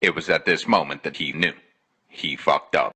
It was at this moment that he knew. He fucked up.